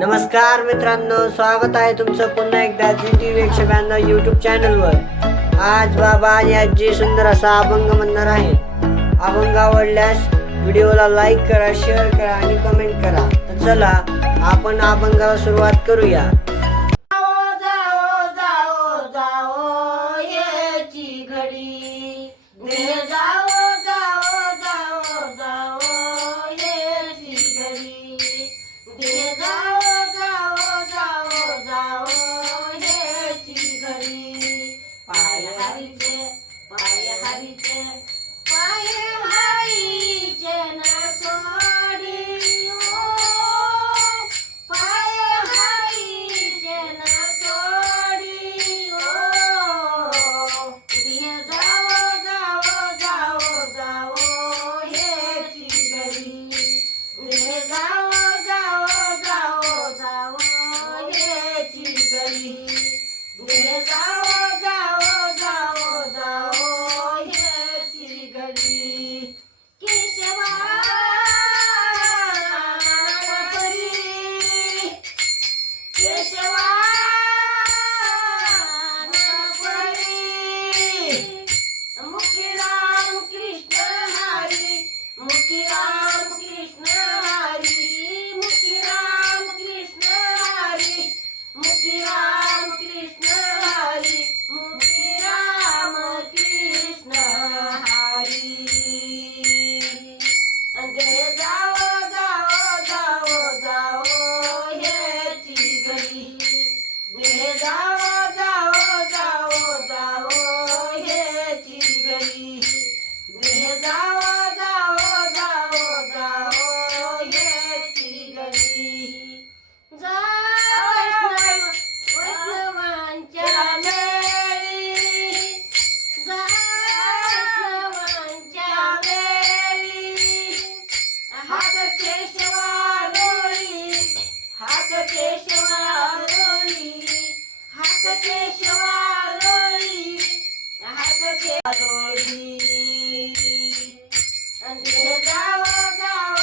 नमस्कार मित्रांनो स्वागत आहे तुमचं पुन्हा एकदा जी टी व्ही एकशे ब्याण्णव यूट्यूब चॅनलवर आज बाबा आणि आजी सुंदर असा अभंग म्हणणार आहे. अभंग आवडल्यास व्हिडिओला लाईक करा शेअर करा आणि कमेंट करा. तर चला आपण अभंगाला सुरुवात करूया. હાક કેશવા રોળી હાક કેશવા રોળી હાક કેશવા રોળી અંધે ગાઓ ગાઓ